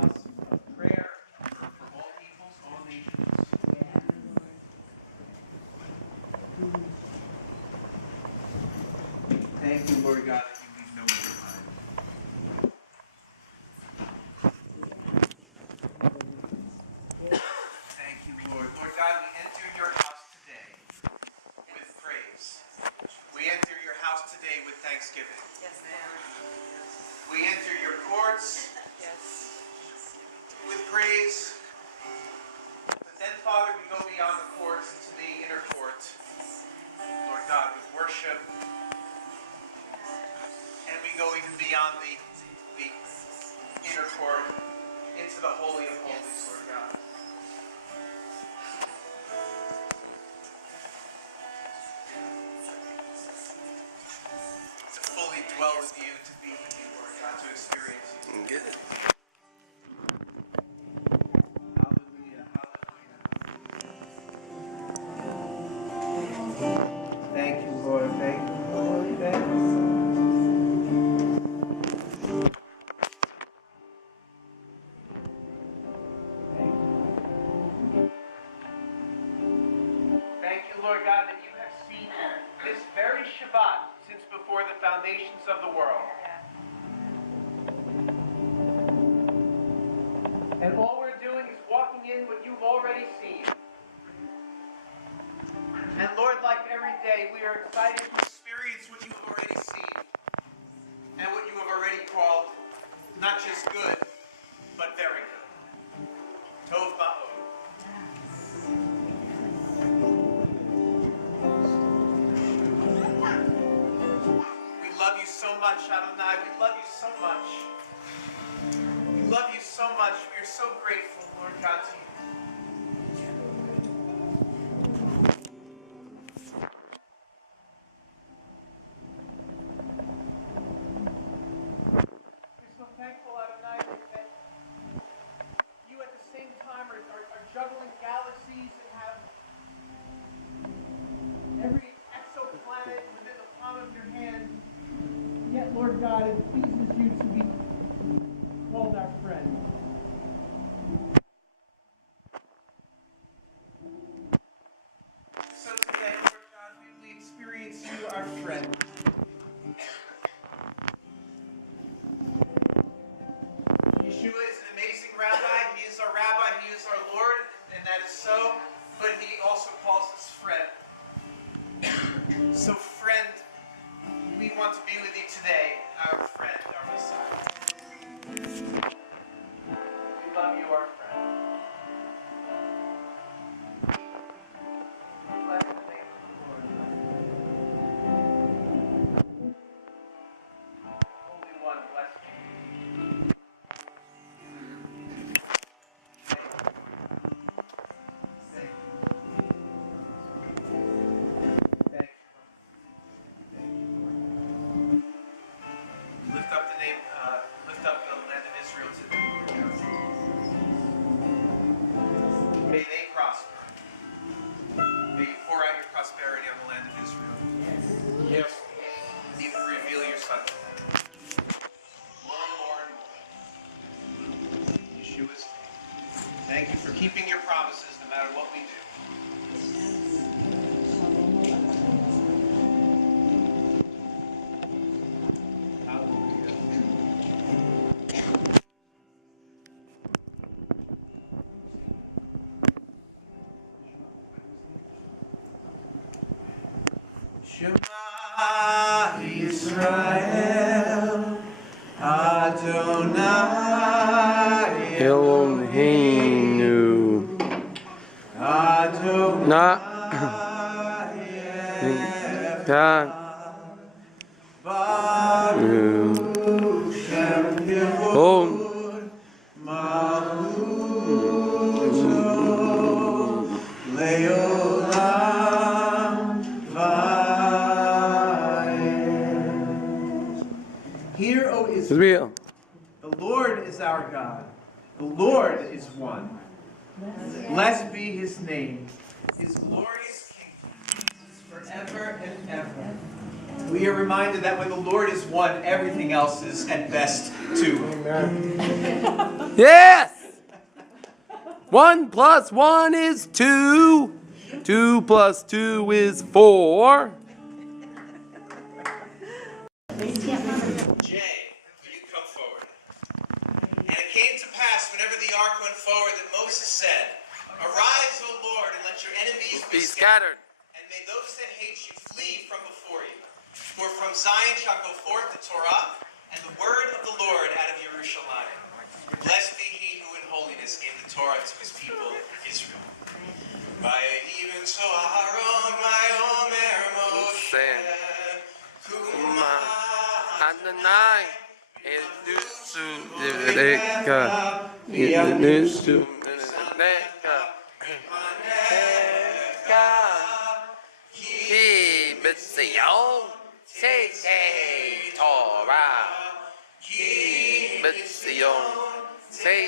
house of prayer for all peoples, all nations. Thank you, Lord God, that you leave no one behind. Thank you, Lord. Lord God, we enter your house today with praise. We enter your house today with thanksgiving. Yes, ma'am. We enter your courts with praise. But then, Father, we go beyond the courts into the inner court. Lord God, with worship. And we go even beyond the inner court into the Holy of Holies, Lord God. To fully dwell with you, to be with you, Lord God, to experience you. Good. Hallelujah, hallelujah, hallelujah. Thank you, Lord. Thank you, Lord. Thank you. Thank you, Lord God, that you have seen this very Shabbat since before the foundations of the world. And all we're doing is walking in what you've already seen. And Lord, like every day, we are excited to experience what you've already seen and what you have already called not just good, but very good. Tov Ma'od. We love you so much, Adonai. We love you so much. We love you so much. We are so grateful, Lord God, to you. We're so thankful, Adonai, that you at the same time are juggling galaxies and have every exoplanet within the palm of your hand. Yet, Lord God, it pleases you to be called our friend. So today, Lord God, we experience you, our friend. Yeshua is an amazing rabbi. He is our rabbi. He is our Lord, and that is so. But he also calls us friend. So, friend, we want to be with you today, our friend, our Messiah. We love you, our friend. Bless the name of the Lord. Holy One, bless you. Thank you. Thank you. Lift up the name, lift up the land of Israel today. May they prosper. May you pour out your prosperity on the land of Israel. Yes. And even reveal your Son to them. More and more and more. In Yeshua's name. Thank you for keeping your promises no matter what we do. Shema Yisrael Adonai Eloheinu. Adonai God. Baruch Shem Yehud Malchuto Leolam Vayed. Hear, O Israel, the Lord is our God. The Lord is one. Blessed be his name. His glorious kingdom is forever and ever. we are reminded that when the Lord is one, everything else is at best two. Yes! 1 plus 1 is 2. 2 plus 2 is 4. Jay, will you come forward? And it came to pass, whenever the ark went forward, that Moses said, Arise, O Lord, and let your enemies Be scattered. and may those that hate you flee from before you. For from Zion shall go forth the Torah, and the word of the Lord out of Jerusalem. Blessed be he who in holiness gave the Torah to his people Israel. By even so Aaron, my Omer Moshe, Kuma Adonai is to Rebecca. Is to Rebecca. He Betzion. Say Torah. He Betzion. Say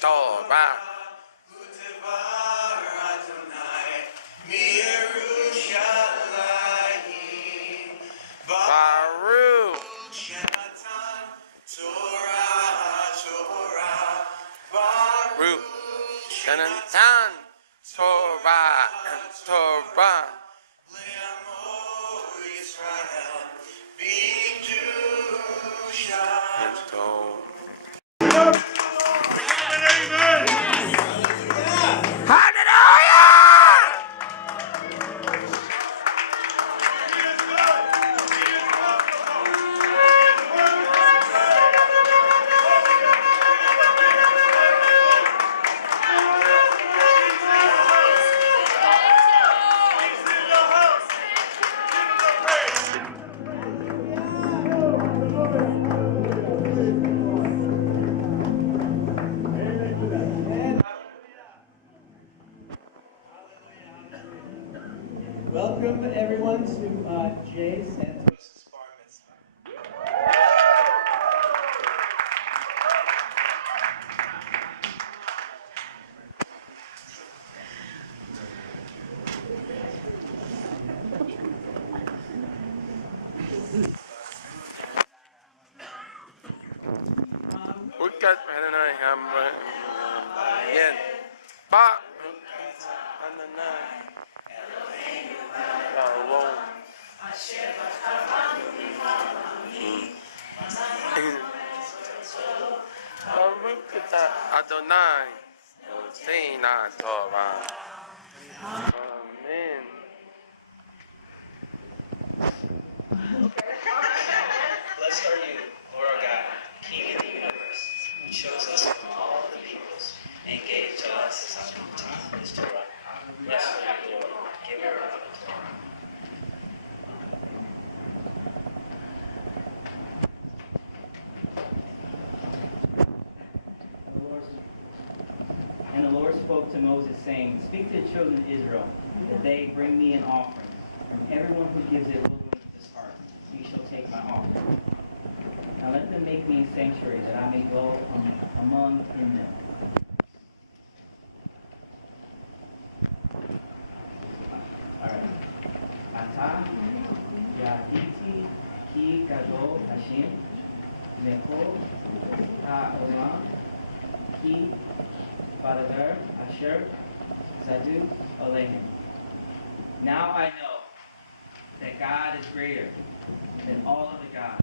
Torah. Baruch. Baruch. Shanatan. Torah. Torah. And Torah. Welcome everyone to Jay Santos' bar mitzvah. Ukat Adonai Yen. Ba Adonai. Shalom. Baruch Adonai. Sina Torah. Amen. Blessed are you, Lord our God, King of the universe, who chose us from all the peoples and gave to us his Torah. Blessed are you, Lord, giver of the Torah. And the Lord spoke to Moses, saying, Speak to the children of Israel, that they bring me an offering. From everyone who gives it willingly with his heart, you shall take my offering. Now let them make me a sanctuary, that I may dwell among in them. All right. Ata Yahiti Ki Gadol Hashem Neko Ha'olam Ki Badaver Asher Zadu Olehim. Now I know that God is greater than all of the gods,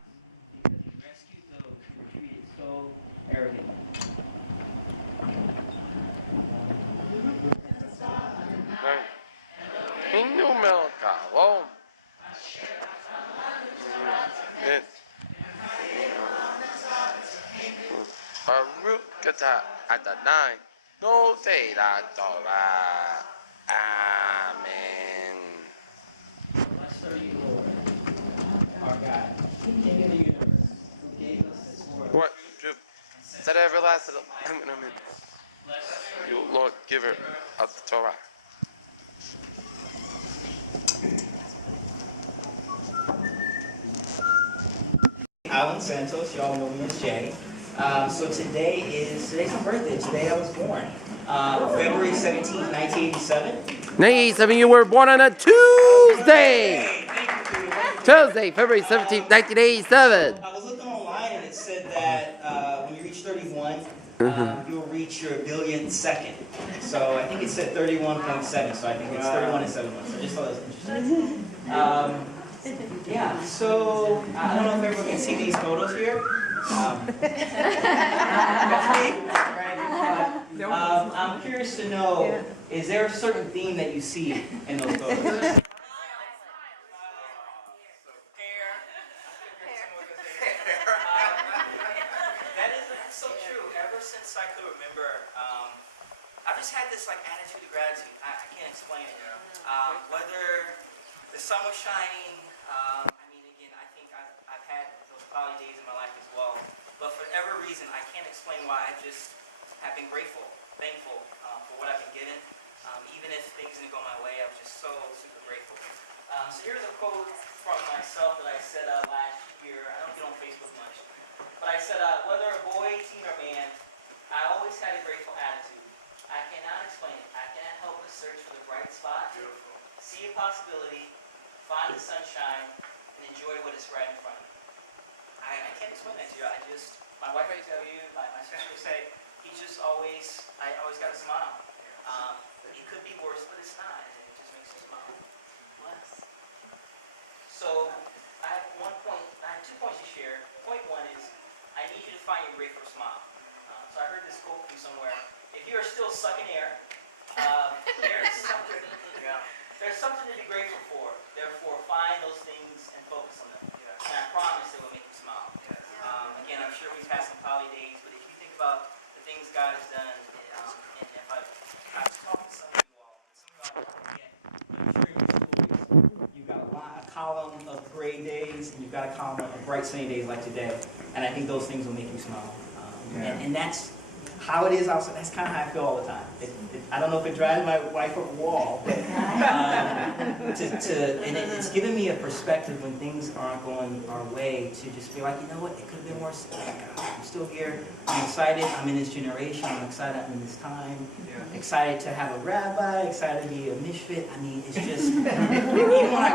because he rescued those who were treated so arrogantly. Hindu Melka. Whoa. Baruch Adonai. No say that Torah. Amen. Blessed are you, Lord, our God, King of the universe, who gave us this word. What? Said everlasting. Amen. Blessed You, Lord, giver of the Torah. Alan Santos, y'all know me as Jay. So today's my birthday. Today I was born. February 17th, 1987. Nay, 7, you were born on a Tuesday. Thank you. Tuesday, February 17th, 1987. I was looking online and it said that when you reach 31, you'll reach your billionth second. So I think it said 31.7, so I think it's 31 and 7 months. I just thought that was interesting. Yeah, so I don't know if everyone can see these photos here. That's me. I'm curious to know, is there a certain theme that you see in those photos? So true. Ever since I could remember, I've just had this like attitude of gratitude. I can't explain it. Whether the sun was shining, I mean, again, I think I've had those cloudy days in my life as well. But for whatever reason, I can't explain why. I just have been grateful, thankful for what I've been given. Even if things didn't go my way, I was just so super grateful. So here's a quote from myself that I said last year. I don't get on Facebook much. But I said, whether a boy, teen, or man, I always had a grateful attitude. I cannot explain it. I cannot help but search for the bright spot, see a possibility, find the sunshine, and enjoy what is right in front of me. I can't explain that to you. My wife would tell you, my sister would say, I always got a smile. It could be worse, but it's not, and it just makes you smile. So, I have 2 points to share. Point one is, I need you to find your grateful smile. So I heard this quote from somewhere. If you are still sucking air, there's something to be grateful for. Therefore, find those things and focus on them. And I promise it will make you smile. Again, I'm sure we've had some cloudy days, but if you think about the things God has done, and if I've talked to some of you all, again, I'm sure your stories, you've got a column of gray days, and you've got a column of bright sunny days like today. And I think those things will make you smile. And that's how it is outside. That's kind of how I feel all the time. I don't know if it drives my wife up a wall, but it's given me a perspective when things aren't going our way to just be like, you know what, it could have been worse. I'm still here. I'm excited. I'm in this generation. I'm excited. I'm in this time. Excited to have a rabbi. Excited to be a mishpit. I mean, it's just even when I want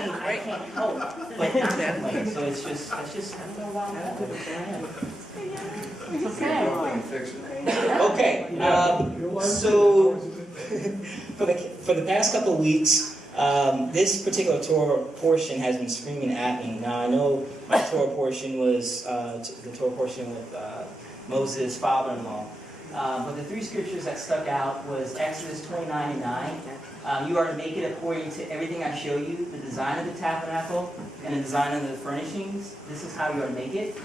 to complain, I can't help but not complain. So it's just I don't know why I'm at it. Okay, so for the past couple of weeks, this particular Torah portion has been screaming at me. Now I know my Torah portion was the Torah portion with Moses' father-in-law, but the 3 scriptures that stuck out was Exodus 29 and 9. You are to make it according to everything I show you, the design of the tabernacle and the design of the furnishings. This is how you are to make it.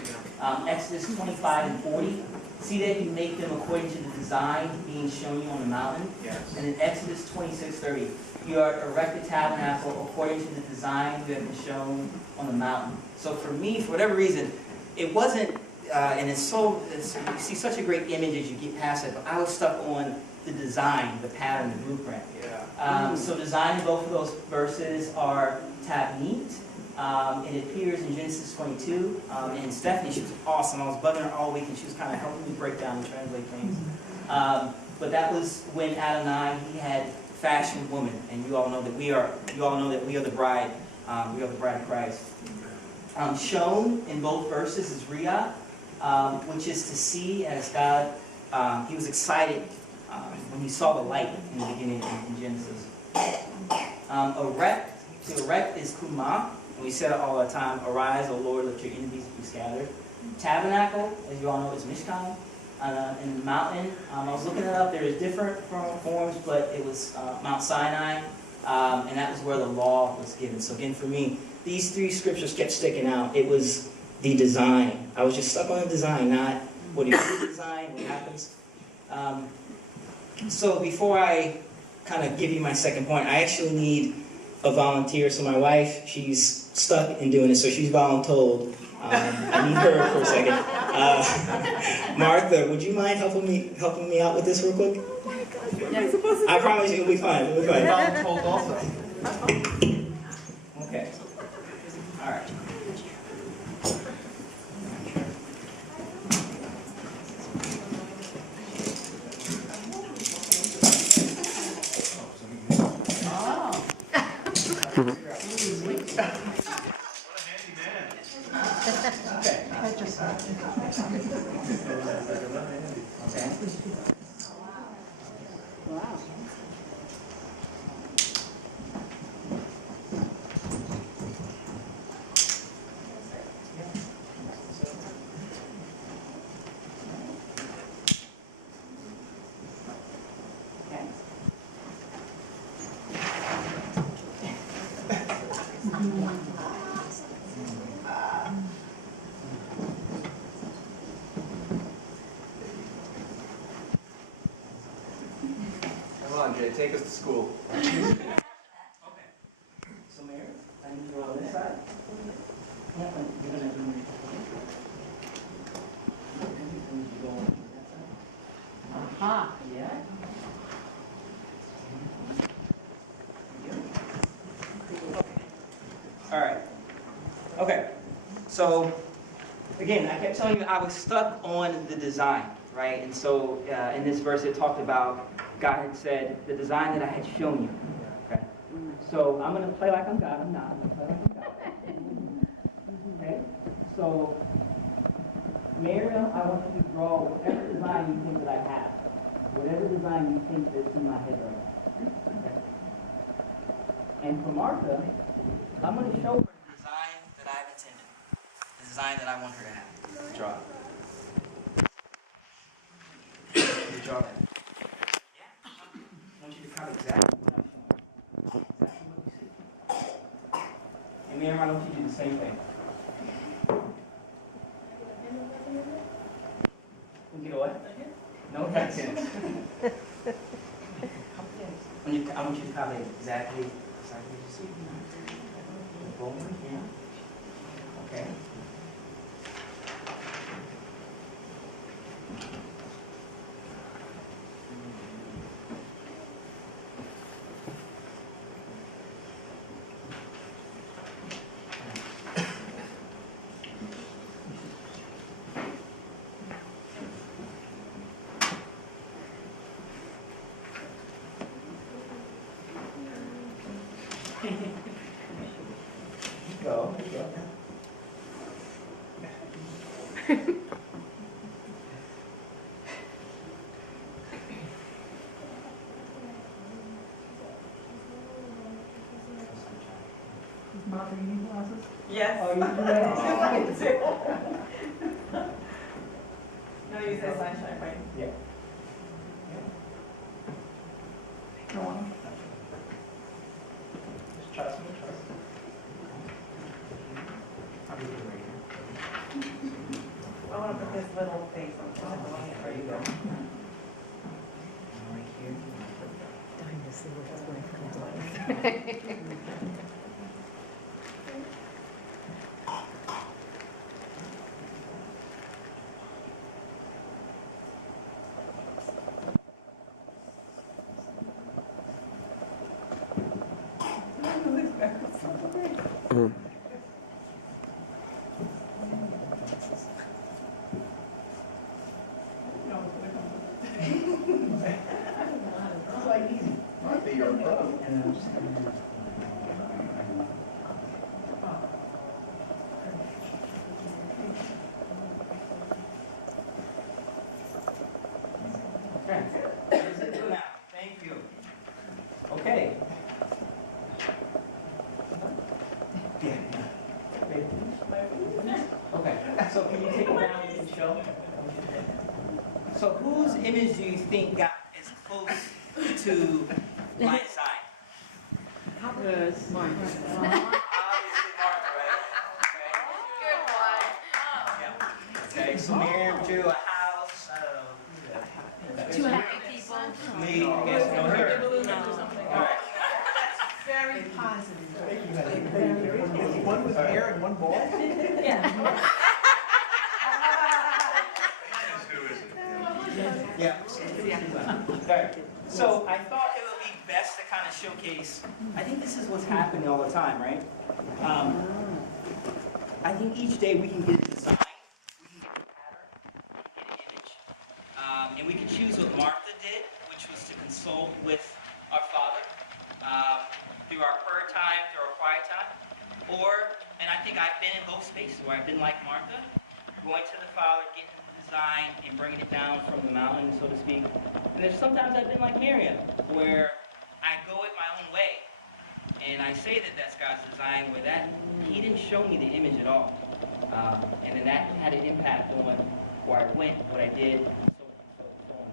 Exodus 25 and 40. See that you make them according to the design being shown you on the mountain. And in Exodus 26:30, you are to erect the tabernacle according to the design you have been shown on the mountain. So for me, for whatever reason, it wasn't, and you see such a great image as you get past it, but I was stuck on the design, the pattern, the blueprint. So design in both of those verses are tabnit. It appears in Genesis 22, and Stephanie, she was awesome. I was bugging her all week, and she was kind of helping me break down and translate things. But that was when Adonai, he had fashioned woman, and you all know that we are the bride. We are the bride of Christ. Shown in both verses is Riyah, which is to see as God. He was excited when he saw the light in the beginning in Genesis. To erect is Kumah. We say it all the time, arise, O Lord, let your enemies be scattered. Tabernacle, as you all know, is Mishkahn. In the mountain, I was looking it up, there's different forms, but it was Mount Sinai, and that was where the law was given. So again, for me, these 3 scriptures kept sticking out. It was the design. I was just stuck on the design, not what do you do design, what happens. So before I kind of give you my second point, I actually need a volunteer. So my wife, she's stuck in doing it, so she's voluntold. I need her for a second. Martha, would you mind helping me out with this real quick? I promise you it'll be fine. It'll be fine. Voluntold also. Okay. All right. a handy man. Wow. Come on, Jay, take us to school. Okay. So, Mary, I need you to go on this side. Yeah, and you're gonna do. I need you to go on that side. Aha. Yeah. All right. Okay. So, again, I kept telling you I was stuck on the design, right? And so, in this verse, it talked about God had said the design that I had shown you. Okay. So I'm going to play like I'm God. I'm not. I'm going to play like I'm God. Okay. So, Miriam, I want you to draw whatever design you think that I have. Whatever design you think that's in my head right now. Okay. And for Martha, I'm going to show her the design that I've intended. The design that I want her to have. Draw it. You draw that. Yeah. I want you to count exactly what I'm showing. Exactly what you see. And Miriam, I want you to do the same thing. We get away? No accents. I want you to copy exactly what you see. Go over here. Okay. Go. Martha, you need glasses? Yes. Oh, you do that? No, you say sunshine, right? Yeah. Go on. Just trust me, trust me. I'll be right I want to put this little face on top of the one here. here. There you go. Right here. Dying to see what his boyfriend is like. Martha, you're a pro. And then I'm just gonna do Okay. That's it for now. Thank you. Okay. Okay. So can you take it down and show? So whose image do you think got as close to my design? Yours. Mine. Obviously Martha, right? Yeah. Okay, so Miriam drew a house. Two happy people. Me, I guess no her. All right. Very positive. One with hair and one bald? Who is it? Yeah. All right. So I thought it would be best to kind of showcase. I think this is what's happening all the time, right? I think each day we can get a design, we can get a pattern, we can get an image, and we can choose what Martha did, which was to consult with our Father through our prayer time, through our quiet time, before, and I think I've been in both spaces where I've been like Martha, going to the Father, getting the design, and bringing it down from the mountain, so to speak. And there's sometimes I've been like Miriam, where I go it my own way. And I say that that's God's design, where that He didn't show me the image at all. And then that had an impact on where I went, what I did, and so on and so forth.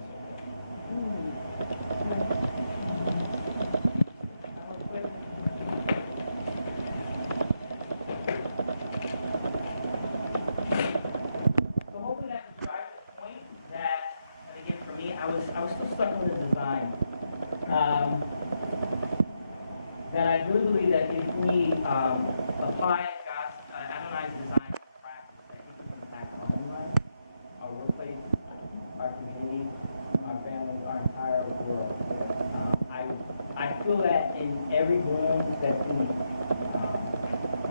So hopefully that can drive the point that, and again for me, I was still stuck on the design. That I really believe that if we apply God's Adonai's design to practice, that it can impact our own life, our workplace, our community, our family, our entire world. I feel that in every bloom that's in me.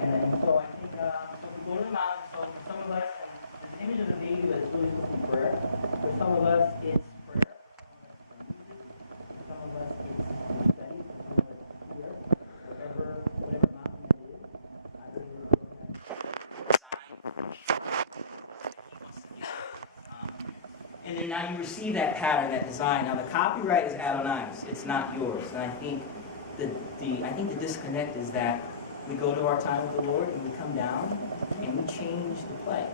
And so I think, so we go to the mountain, so for some of us, and the image of the baby that's really supposed to be prayer. For some of us, it's prayer. For some of us, it's study. For some of us, it's here. Whatever mountain it is, I believe the Lord has designed that He wants to give. And then now you receive that pattern, that design. Now the copyright is Adonai's; it's not yours. And I think the disconnect is that we go to our time with the Lord and we come down and we change the play.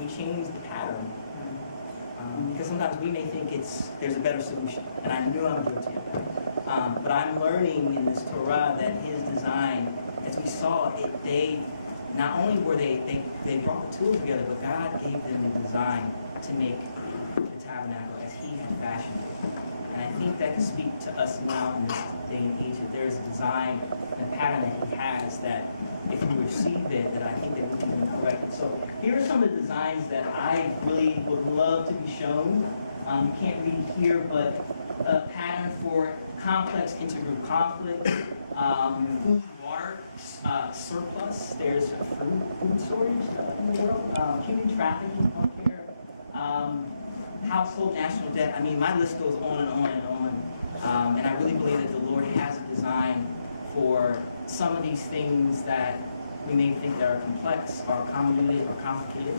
We change the pattern. Because sometimes we may think there's a better solution, and I knew I'm guilty of that. But I'm learning in this Torah that His design, as we saw, they not only were they brought the tools together, but God gave them the design to make the tabernacle as He had fashioned it. And I think that can speak to us now in this day and age, that there's a design and a pattern that He has that if we receive it, that I think that we can be corrected. So here are some of the designs that I really would love to be shown. You can't read here, but a pattern for complex intergroup conflict, food, water, surplus. There's food storage in the world, human trafficking, healthcare, household national debt. I mean, my list goes on and on and on. And I really believe that the Lord has a design for some of these things that we may think that are complex, or convoluted, or complicated.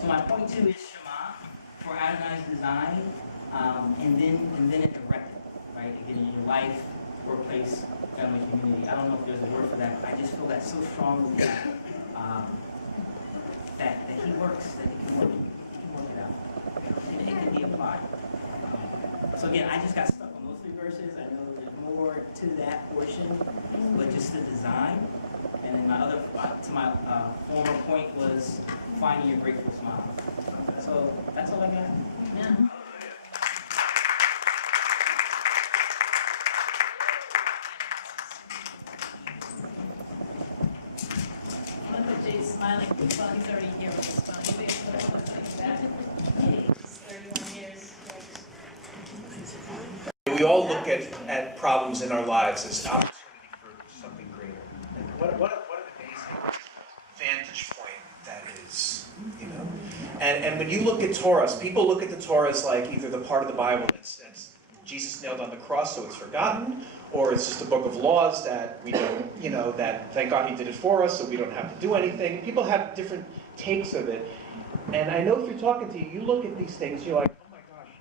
So my point 2 is Shema for Adonai's design, and then it directed, right? Again, in your life, workplace, family, community. I don't know if there's a word for that, but I just feel that so strongly that that He works, that He can work it out, and it can be applied. So again, I just got stuck on those 3 verses. I know there's more to that portion, but just the design. And then my former point was finding your grateful smile. So that's all I got. Yeah. I love that Jay's smiling. Well, he's already here with his smiley face, but I love like that. He's 31 years. We all look at problems in our lives as opportunity for something greater. And what an amazing vantage point that is, you know. And when you look at Torahs, people look at the Torah as like either the part of the Bible that's Jesus nailed on the cross so it's forgotten, or it's just a book of laws that we don't, you know, that thank God He did it for us so we don't have to do anything. People have different takes of it. And I know if you're talking to you look at these things, you're like, oh my gosh,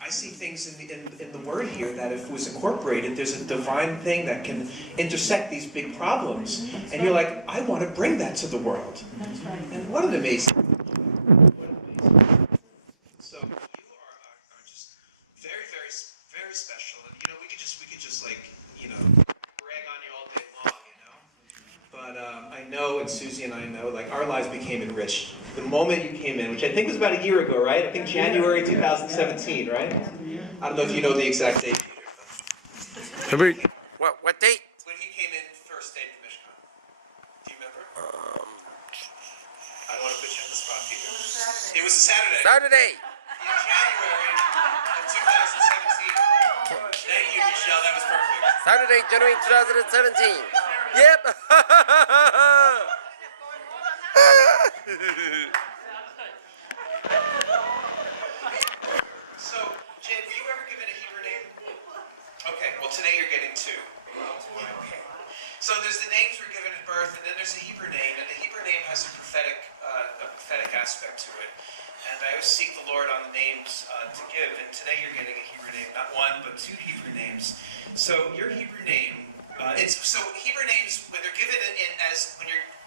I see things in the Word here that if it was incorporated, there's a divine thing that can intersect these big problems. And you're like, I want to bring that to the world. That's right. And what an amazing. So you are just very, very, very special. And you know, we could just like, you know, brag on you all day long, you know. But I know, and Susie and I know, like our lives became enriched the moment you came in, which I think was about a year ago, right? I think January 2017, right? I don't know if you know the exact date, Peter. What date? When he came in first day to Mishkahn. Do you remember? I don't want to put you on the spot, Peter. It was a Saturday. Saturday. In January of 2017. Thank you, Michelle. That was perfect. Saturday, January 2017. Yep. So, Jane, were you ever given a Hebrew name? Okay, well today you're getting 2. Okay. So there's the names we're given at birth, and then there's a Hebrew name, and the Hebrew name has a prophetic aspect to it. And I always seek the Lord on the names to give, and today you're getting a Hebrew name, not one, but two Hebrew names. So your Hebrew name, Hebrew names when they're given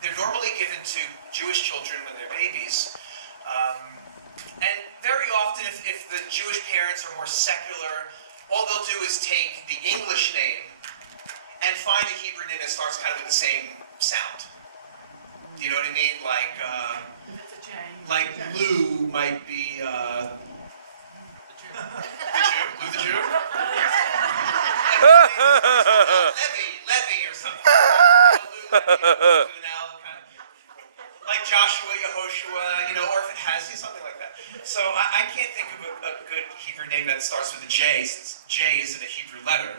they're normally given to Jewish children when they're babies, and very often if the Jewish parents are more secular, all they'll do is take the English name and find a Hebrew name that starts kind of with the same sound. Do you know what I mean? Like Lou might be the Jew. Lou the Jew? Levy or something. Lou, like Joshua, Yehoshua, or if it has something like that. So I can't think of a good Hebrew name that starts with a J, since J isn't a Hebrew letter.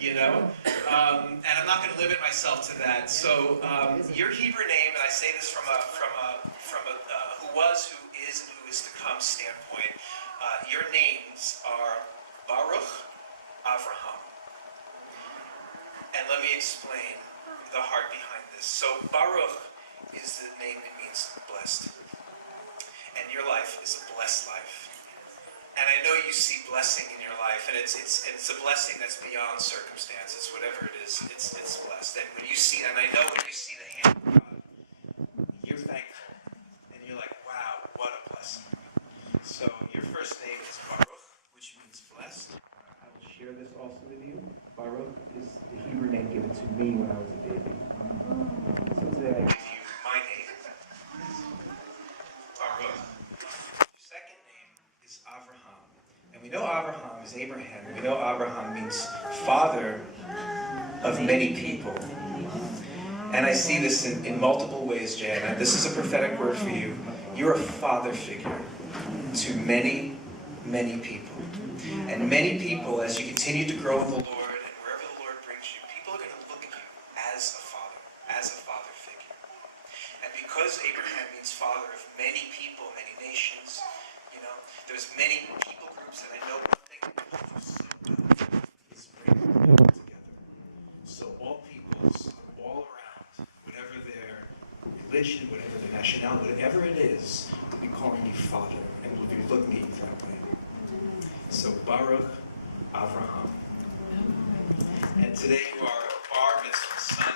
And I'm not going to limit myself to that. So your Hebrew name, and I say this from a who was, who is, and who is to come standpoint. Your names are Baruch, Avraham, and let me explain the heart behind this. So Baruch is the name that means blessed, and your life is a blessed life. And I know you see blessing in your life, and it's a blessing that's beyond circumstances. Whatever it is, it's blessed. And when you see, and I know when you see the hand of God, you're thankful, and you're like, wow, what a blessing. So your first name is Baruch, which means blessed. I will share this also with you. Baruch is the Hebrew name given to me when I was a baby. So today I give you my name, Baruch. Avraham. And we know Avraham is Abraham. We know Avraham means father of many people. And I see this in multiple ways, Jan. And this is a prophetic word for you. You're a father figure to many, many people. And many people, as you continue to grow with the Lord, and wherever the Lord brings you, people are going to look at you as a father figure. And because Abraham means father of many people, many nations, there's many people groups, and I know one thing that you do so well is bring people together. So all peoples, all around, whatever their religion, whatever their nationality, whatever it is, will be calling you Father, and will be looking at you that way. So Baruch Avraham. And today you are a bar mitzvah son